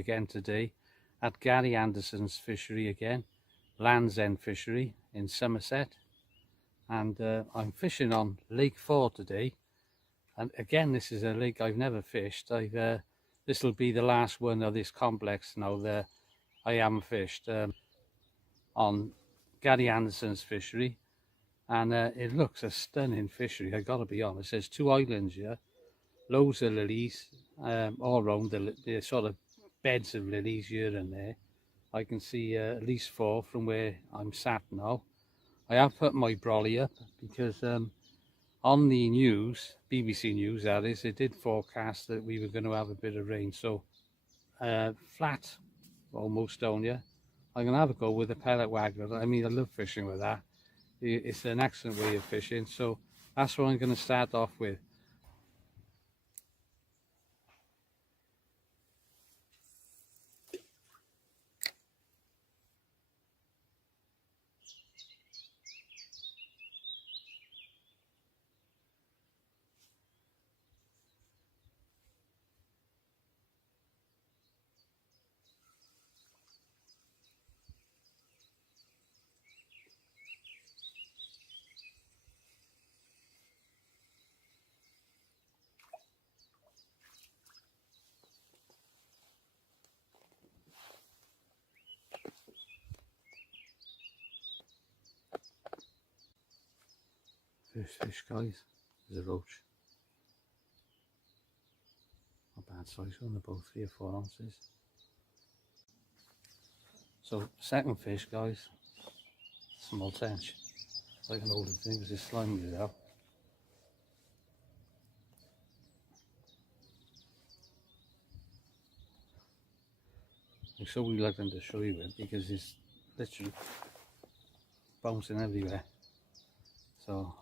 Again today at Gary Anderson's fishery again, Lands End Fishery in Somerset, and I'm fishing on Lake 4 today. And again, this is a lake I've never fished. This will be the last one of this complex now that I haven't fished on Gary Anderson's fishery, and it looks a stunning fishery, I gotta be honest. There's 2 islands here, loads of lilies all around the sort of beds of lilies here and there. I can see at least 4 from where I'm sat now. I have put my brolly up because on the news, BBC News that is, it did forecast that we were going to have a bit of rain. So flat almost down here, I'm going to have a go with a pellet waggler. I mean, I love fishing with that. It's an excellent way of fishing, so that's what I'm going to start off with. First fish, guys, is a roach. Not bad size one, about 3 or 4 ounces. So second fish, guys, small tench. I can hold it because it's slimy as hell. I'm so reluctant to show you it because it's literally bouncing everywhere. So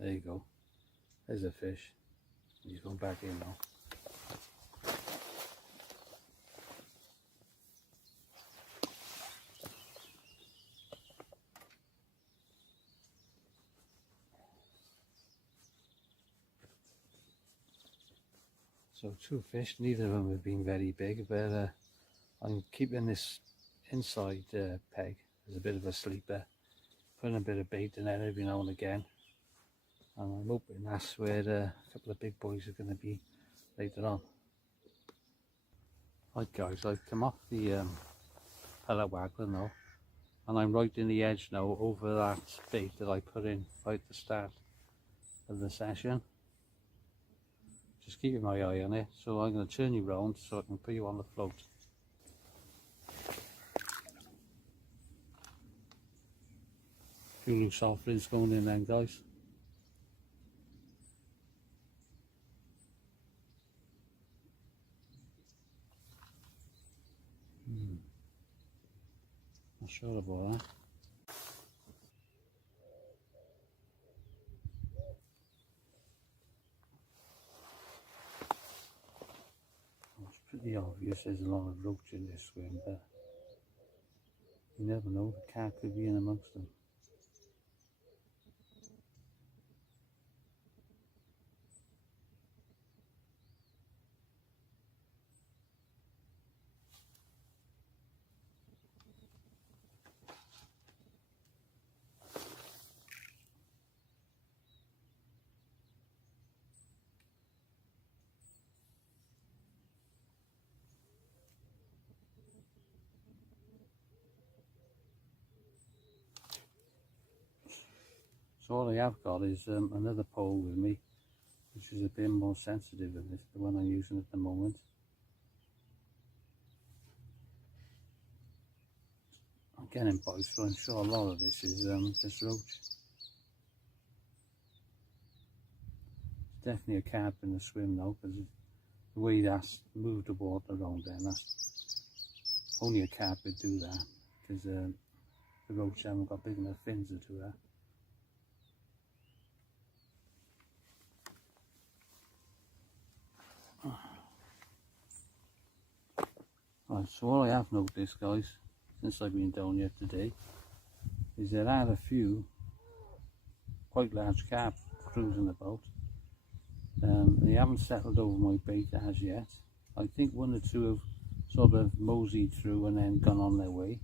there you go. There's a fish. He's going back in now. So 2 fish, neither of them have been very big, but I'm keeping this inside peg as a bit of a sleeper, putting a bit of bait in there every now and again, and I'm hoping that's where a couple of big boys are going to be later on. Right guys, I've come off the pellet waggler now, and I'm right in the edge now over that bait that I put in right at the start of the session. Just keeping my eye on it, so I'm going to turn you round so I can put you on the float. A few loose offerings going in then, guys. Not sure about that. It's pretty obvious there's a lot of roach in this swim, but you never know, the carp could be in amongst them. So all I have got is another pole with me, which is a bit more sensitive than this, the one I'm using at the moment. I'm getting bites, so I'm sure a lot of this is just roach. Definitely a carp in the swim now, because the way that's moved the water around there, that's only a carp would do that, because the roach haven't got big enough fins to do that. Right, so all I have noticed, guys, since I've been down here today, is there are a few quite large carp cruising about. They haven't settled over my bait as yet. I think one or two have sort of moseyed through and then gone on their way.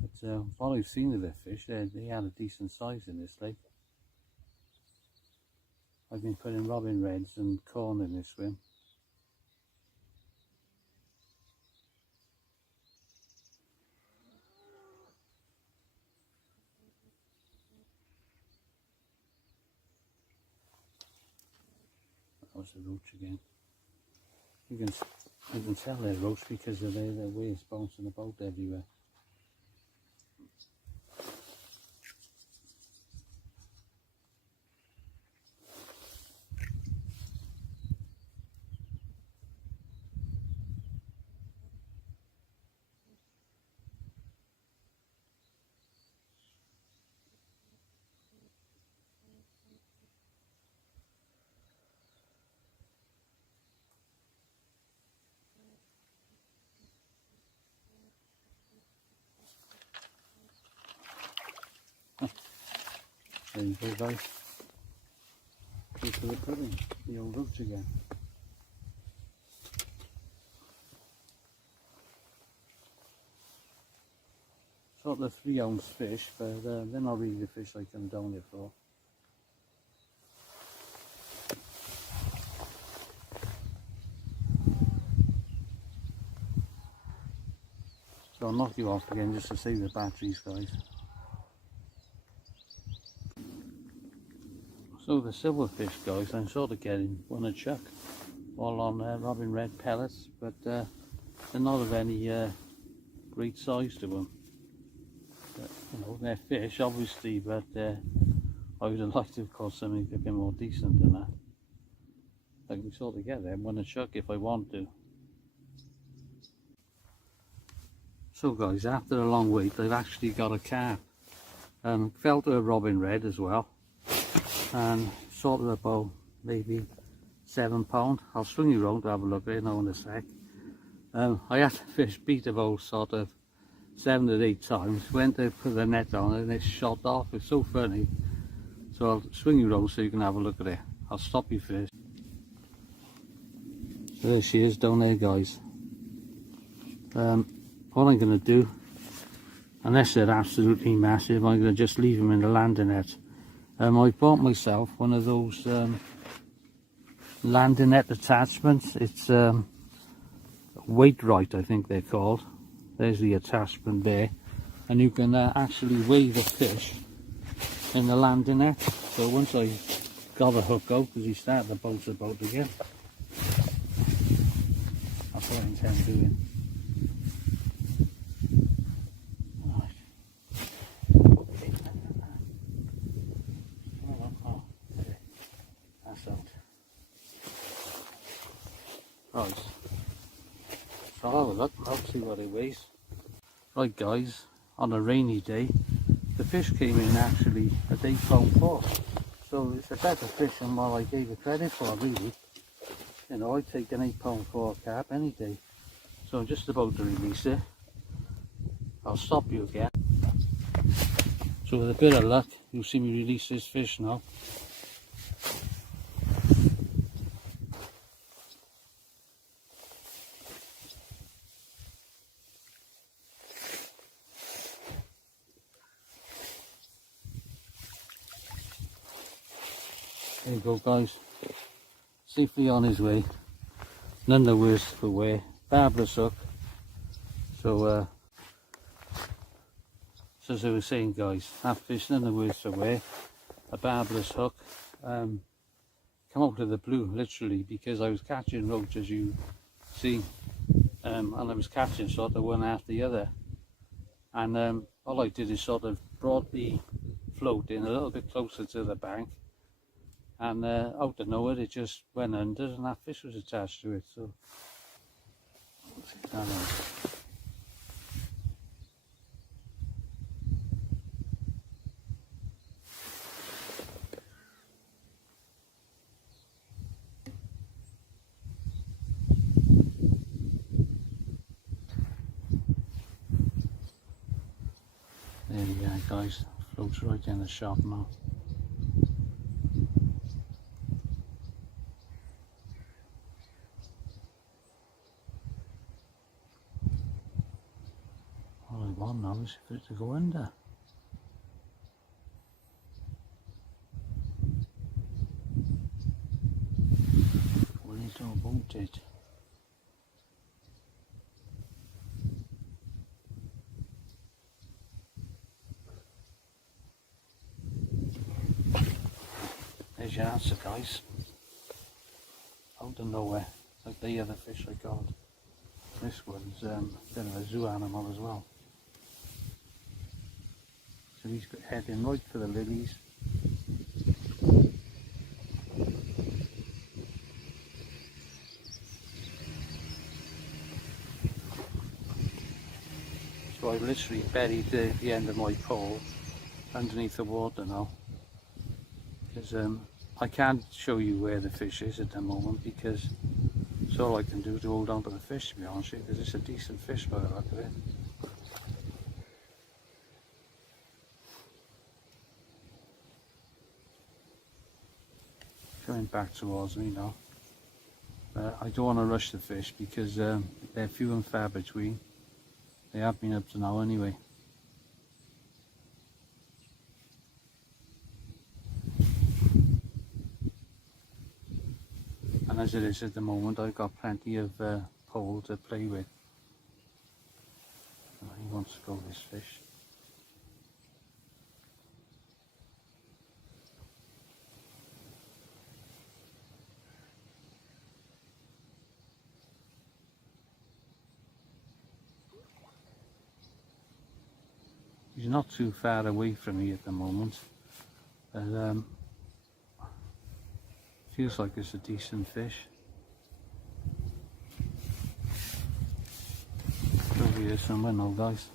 But what I've seen of their fish, they had a decent size in this lake. I've been putting robin reds and corn in this swim. That was a roach again. You can tell they're roach because of their waves bouncing about everywhere. There you go, guys. Look for the pudding, the old roach again. Sort of 3-ounce fish, but they're not really the fish I come down here for. So I'll knock you off again just to save the batteries, guys. So the silverfish, guys, I'm sort of getting one a chuck, all on robin red pellets, but they're not of any great size to them. But, you know, they're fish, obviously, but I would have liked to have caught something a bit more decent than that. I can sort of get them one a chuck if I want to. So guys, after a long wait, I've actually got a carp. Fell to a robin red as well, and sort of about maybe £7. I'll swing you round to have a look at it now in a sec. I had the fish beat about sort of 7 or 8 times, went to put the net on and it shot off. It's so funny. So I'll swing you round so you can have a look at it. I'll stop you first. So there she is down there, guys. What I'm going to do, unless they're absolutely massive, I'm going to just leave them in the landing net. I bought myself one of those landing net attachments. It's weight right, I think they're called. There's the attachment there, and you can actually weigh the fish in the landing net. So once I got the hook out, because he started to bounce about again, that's what I intend doing. Right, so I'll have a look, I'll see what it weighs. Right guys, on a rainy day, the fish came in actually at £8.4. So it's a better fish than what I gave it credit for, really. You know, I'd take an £8.4 carp any day. So I'm just about to release it. I'll stop you again. So with a bit of luck, you'll see me release this fish now. There you go, guys, safely on his way, none the worse for wear, barbless hook. So as I was saying, guys, that fish, none the worse for wear, a barbless hook, come out of the blue, literally, because I was catching roach, as you see, and I was catching sort of one after the other, and all I did is sort of brought the float in a little bit closer to the bank, and out of nowhere it just went under and that fish was attached to it. So there you go, guys, floats right in the shop now. on now is for it to go under. Will it or won't it? There's your answer, guys. Out of nowhere, like the other fish I got. This one's a bit of a zoo animal as well. So he's heading right for the lilies. So I've literally buried the end of my pole underneath the water now. Because I can't show you where the fish is at the moment, because it's all I can do to hold on to the fish, to be honest with you, because it's a decent fish by the look of it. Coming back towards me now. I don't want to rush the fish because they're few and far between. They have been up to now anyway. And as it is at the moment, I've got plenty of pole to play with. He wants to go, this fish. He's not too far away from me at the moment, but feels like it's a decent fish. It's over here somewhere now, guys.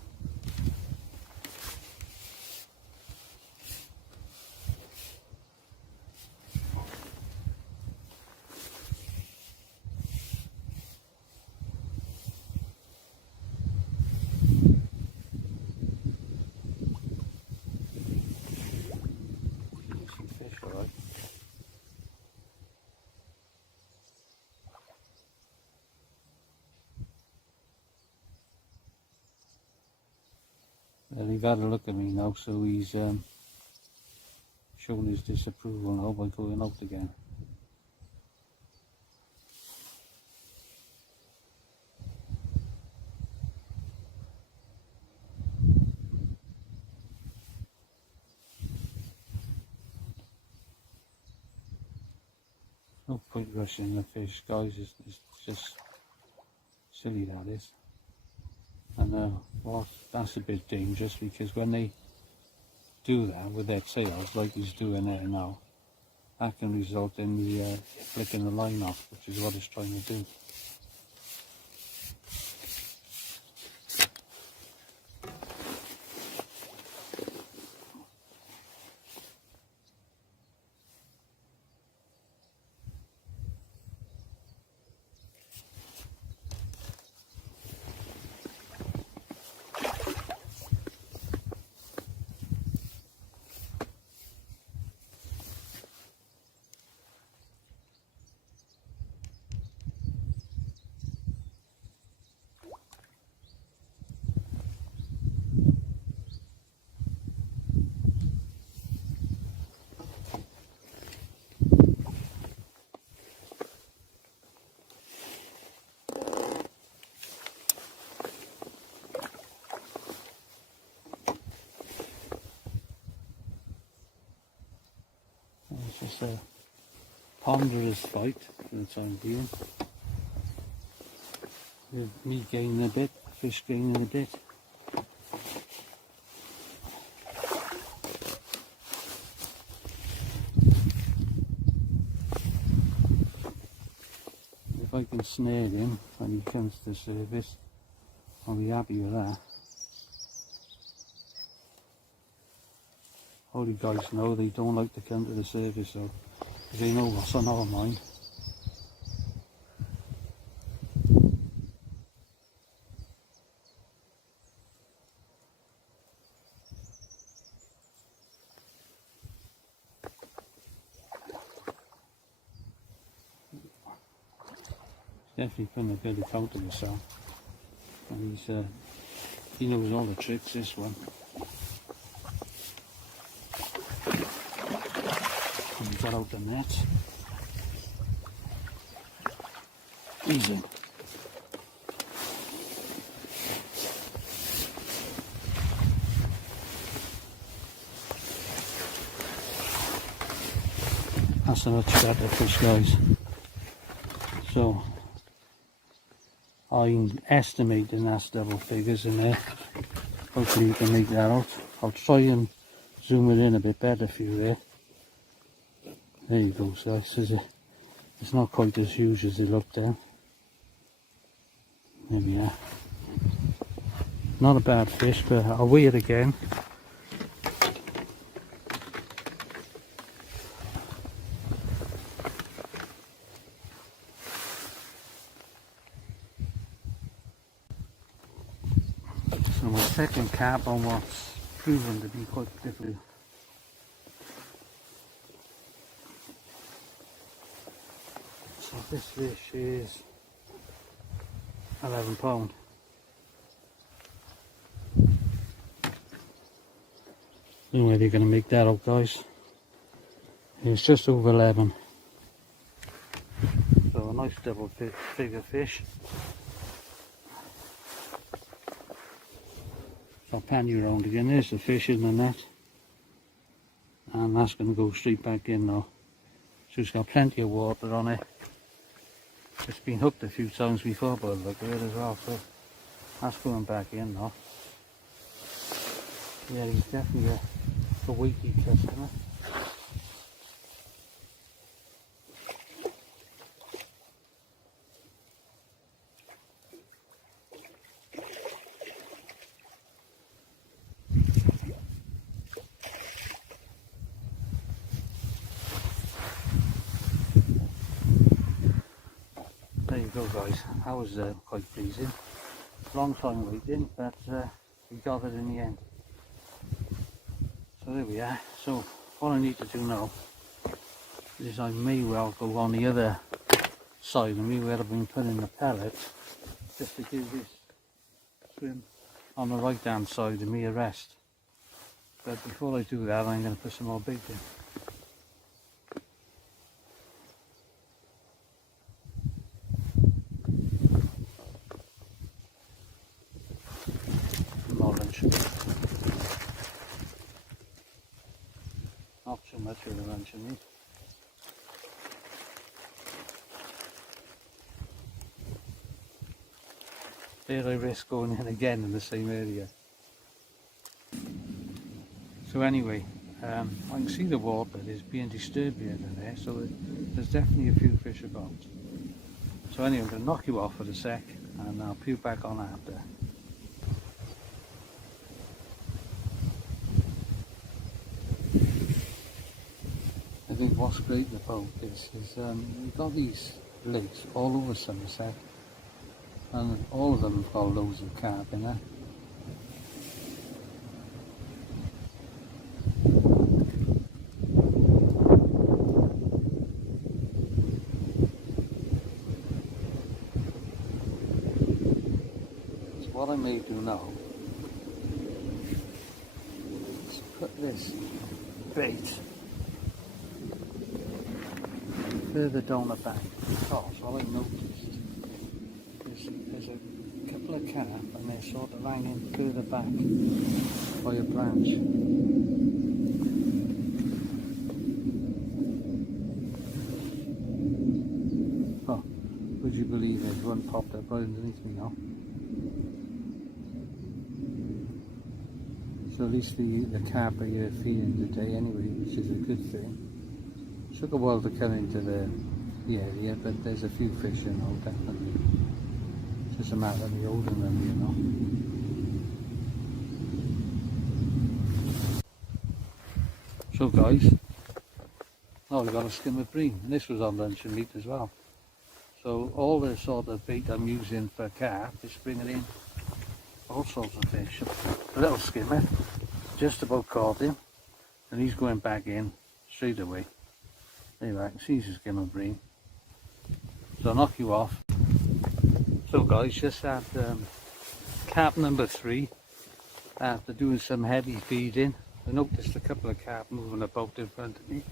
Well, he's had a look at me now, so he's shown his disapproval now by going out again. No point rushing the fish, guys. It's just silly, that is. And well, that's a bit dangerous, because when they do that with their tails, like he's doing there now, that can result in the flicking the line off, which is what it's trying to do. It's just a ponderous fight for the time being. With me gaining a bit, fish gaining a bit. If I can snare him when he comes to the surface, I'll be happy with that. All you guys know, they don't like to come to the surface, so they know what's on our mind. Definitely putting a good account of himself, and he's He knows all the tricks, this one. And he got out the net. Easy. That's a much better fish, guys. So I'm estimating that's double figures in there. Hopefully you can make that out. I'll try and zoom it in a bit better for you there. There you go, guys. It's not quite as huge as it looked there. There we are. Not a bad fish, but I'll weigh it again. So my second carp on what's proven to be quite difficult. So this fish is 11 pound. Anyway, they're going to make that up, guys. It's just over 11. So a nice double figure fish. I'll pan you around again. There's the fish in the net, and that's going to go straight back in now. So it's got plenty of water on it. It's been hooked a few times before, but look at it as well, so that's going back in now. Yeah, he's definitely a weighty customer. There you go, guys. That was quite pleasing. Long time waiting, but we got it in the end. So there we are. So what I need to do now is I may well go on the other side of me where I've been putting the pellets, just to give this swim on the right hand side of me a rest. But before I do that, I'm going to put some more bait in. Not too much of a lunch in it. There I risk going in again in the same area. So anyway, I can see the water is being disturbed here and there, so there's definitely a few fish about. So anyway, I'm going to knock you off for a sec and I'll peel back on after. I think what's great about this is we've got these lakes all over Somerset, and all of them have got loads of carp in there. So what I may do now is put this bait further down the bank, because what I noticed is there's a couple of carp and they're sort of hanging further back by a branch. Oh, would you believe there's one popped up right underneath me now? So at least the carp are here feeding today anyway, which is a good thing. Took a while to come into the area, but there's a few fish in all, definitely. It's just a matter of me holding them, you know. So guys, now we've got a skim of bream, and this was on luncheon meat as well. So all the sort of bait I'm using for carp is bringing in all sorts of fish. A little skimmer, just about caught him, and he's going back in straight away. There you are, see his skim of bream. So I'll knock you off. So guys, just had carp number 3 after doing some heavy feeding. I noticed a couple of carp moving about in front of me,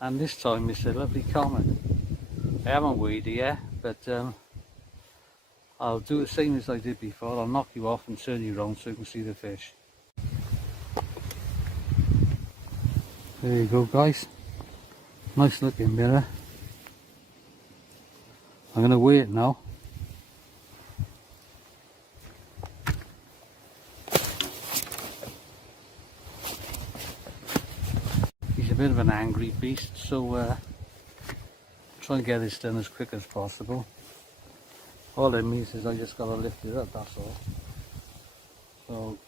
and this time it's a lovely comet. I haven't weighed it yet, but I'll do the same as I did before. I'll knock you off and turn you around so you can see the fish. There you go, guys. Nice looking mirror. I'm going to weigh it now. He's a bit of an angry beast, so try and get this done as quick as possible. All it means is I just got to lift it up, that's all. So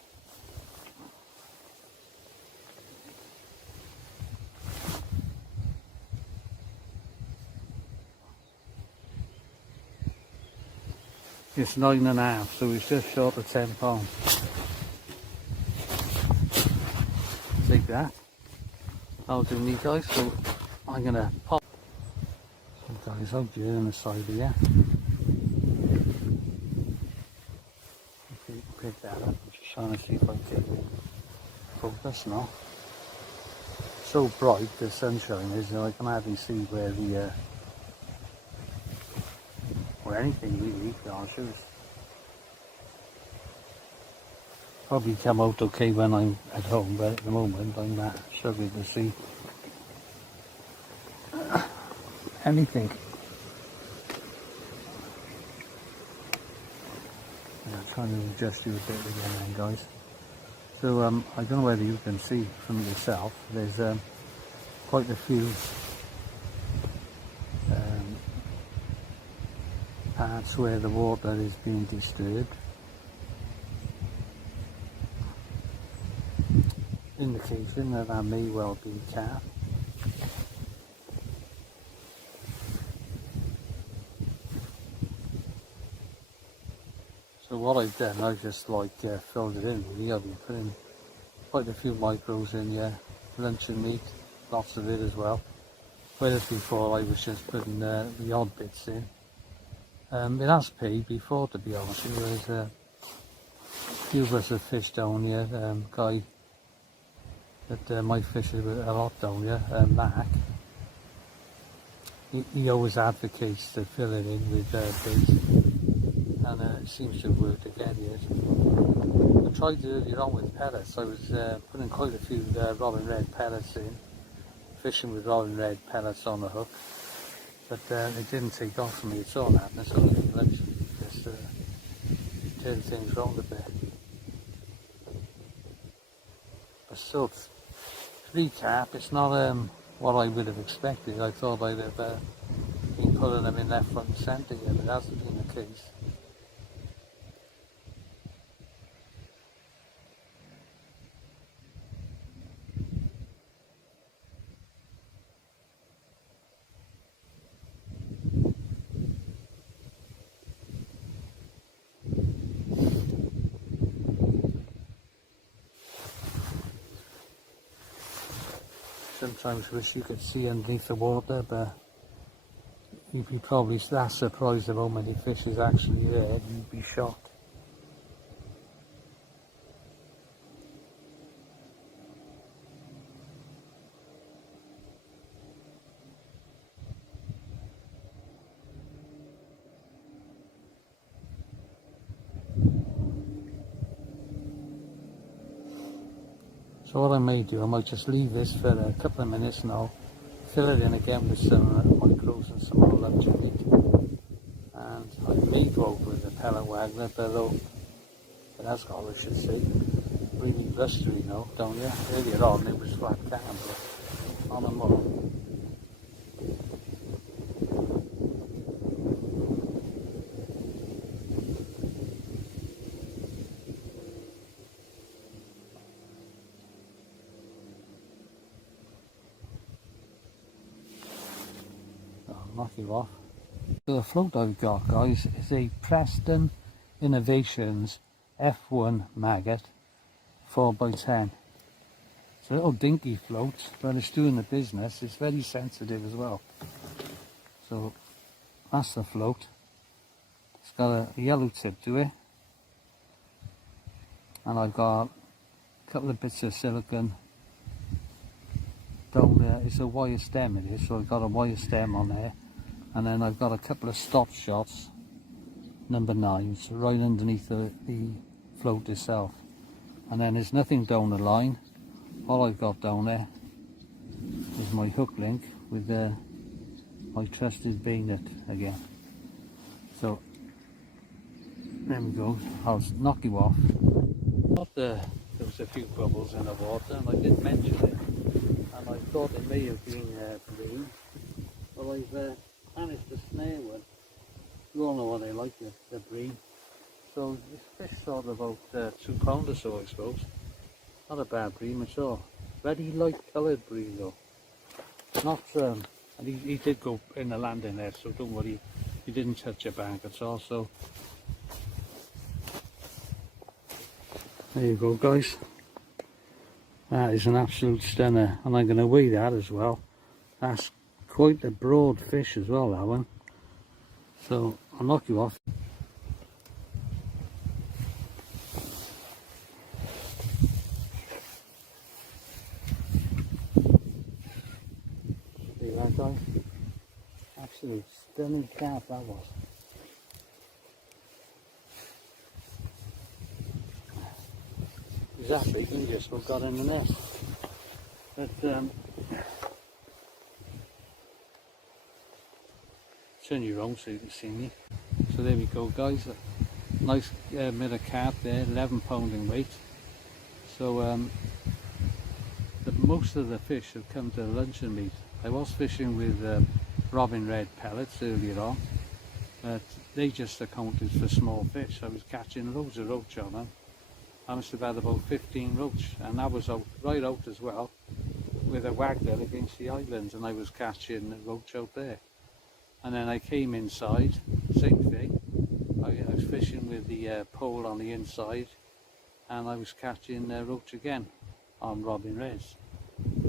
it's 9.5, so it's just short of 10 pounds. Take that. I'll do me, guys. So I'm gonna pop. So guys, I'll do it on the side here. Pick that up. I'm just trying to see if I can focus now. So bright the sunshine is, I can hardly see where the or anything really, to be honest with you. Probably come out okay when I'm at home, but at the moment I'm struggling to see anything. I'm trying to adjust you a bit again then, guys. So I don't know whether you can see from yourself, there's quite a few parts where the water is being disturbed, indication that there may well be carp. So what I've done, I've just filled it in really. I've been putting quite a few micros in here, luncheon meat, lots of it as well. Whereas before I was just putting the odd bits in. It has paid before, to be honest with you. There's a few of us have fished down here. Guy that might fish a lot down here, Mac. He always advocates to fill it in with bait, and it seems to have worked again here. I tried earlier on with pellets. I was putting quite a few robin red pellets in, fishing with robin red pellets on the hook, but it didn't take off for me. It's all happening, so let's just turn things around a bit. But still, 3 carp, it's not what I would have expected. I thought I'd have been putting them in left, front and centre here, but it hasn't been the case. Sometimes wish you could see underneath the water, but you'd be probably that surprised at how many fish is actually there. You'd be shocked. So what I may do, I might just leave this for a couple of minutes now, fill it in again with some micros and some more luncheon meat, and I may go out with a pellet waggler, but although it has got, I should say, really blustery now down here. Earlier on it was flat calm, but on and more. Knock you off. So the float I've got, guys, is a Preston Innovations F1 maggot 4x10. It's a little dinky float, but it's doing the business. It's very sensitive as well. So that's the float. It's got a yellow tip to it, and I've got a couple of bits of silicone down there. It's a wire stem it is, so I've got a wire stem on there, and then I've got a couple of stop shots, number 9s, right underneath the float itself. And then there's nothing down the line. All I've got down there is my hook link with my trusted bayonet again. So there we go. I'll knock you off. There was a few bubbles in the water, and I did mention it, and I thought it may have been green, but I've managed to snare one. You all know what I like, the bream. So this fish sort of about 2 pounds or so, I suppose. Not a bad bream at all. Very light coloured bream though. Not and he did go in the landing there, so don't worry, he didn't touch your bank at all. So there you go, guys. That is an absolute stunner, and I'm going to weigh that as well. That's quite a broad fish as well, that one. So I'll knock you off. See that, guys? Absolute stunning carp that was. Exactly, you can just what got in the net. But turn you around so you can see me. So there we go, guys. A nice bit of carp there, 11 pound in weight. So most of the fish have come to luncheon meat. I was fishing with robin red pellets earlier on, but they just accounted for small fish. I was catching loads of roach on them. I must have had about 15 roach, and I was out, right out as well with a wagler against the islands, and I was catching roach out there. And then I came inside, same thing. I was fishing with the pole on the inside, and I was catching roach again on robin reds.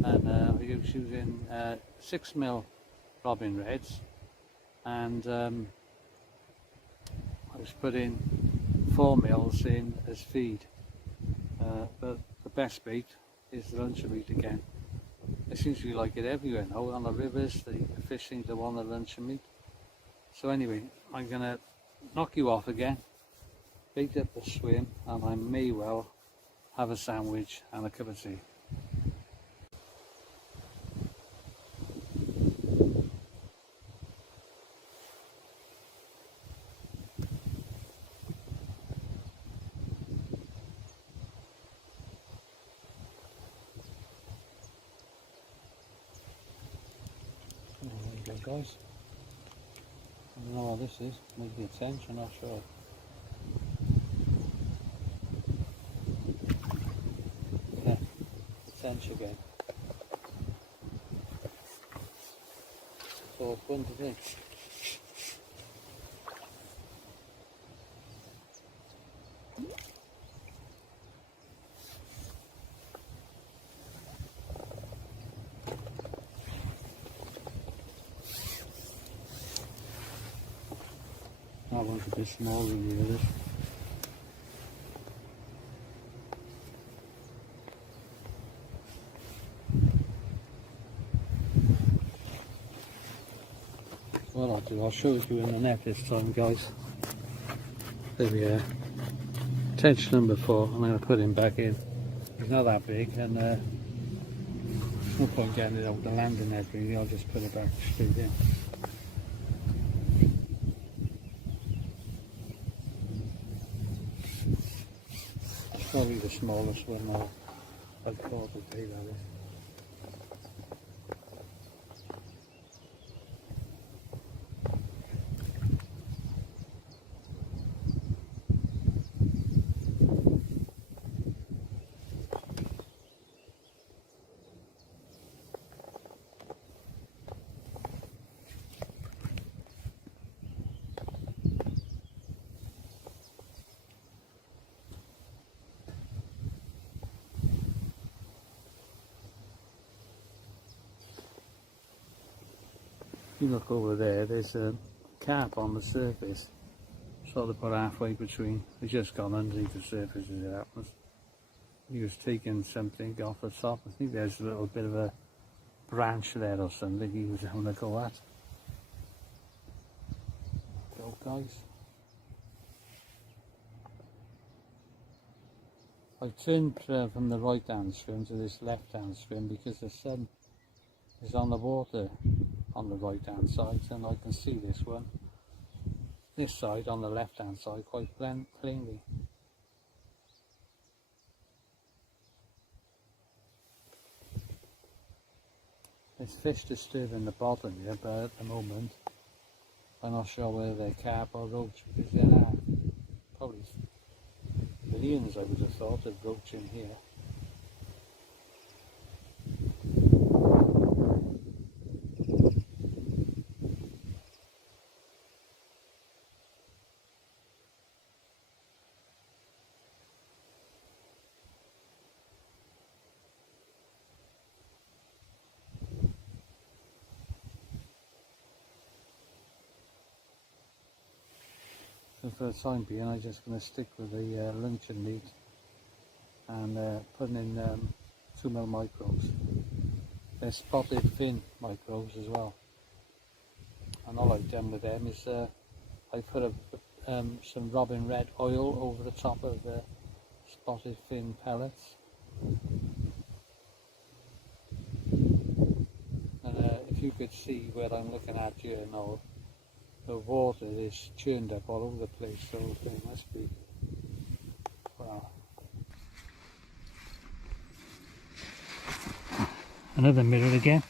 And I was using 6mm robin reds, and I was putting 4mm in as feed. But the best bait is the luncheon meat again. It seems to be like it everywhere now, on the rivers, the fish seem to want the luncheon meat. So anyway, I'm going to knock you off again, bait up the swim, and I may well have a sandwich and a cup of tea. There you go, guys. I don't know what this is, maybe a tench, I'm not sure. Yeah, tench again. So it's fun to do. That one's a bit smaller than the others. What I'll do, I'll show it to you in the net this time, guys. There we are. Tench number 4, I'm going to put him back in. He's not that big, and no point getting it out the landing net really, I'll just put it back straight in. Probably the smallest one I've caught today, that is. You look over there, there's a carp on the surface, sort of about halfway between. It's just gone underneath the surface as it happens. He was taking something off the top. I think there's a little bit of a branch there or something he was having a go at. Go guys. I've turned from the right hand swim to this left hand swim because the sun is on the water on the right hand side, and I can see this side on the left hand side quite plainly. There's fish disturbing the bottom here, but at the moment I'm not sure whether they're carp or roach, because there are probably millions, I would have thought, of roach in here. So for the time being, I'm just going to stick with the luncheon meat and putting in 2mm micros. They're spotted fin micros as well. And all I've done with them is I put some robin red oil over the top of the spotted fin pellets. And if you could see where I'm looking at here now, the water is churned up all over the place, so it must be, wow. Another mirror again.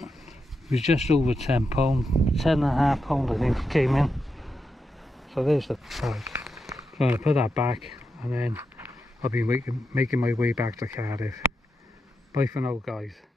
It was just over 10 pound, 10.5 pound I think it came in. So there's the price. So I'm going to put that back, and then I'll be making my way back to Cardiff. Bye for now guys.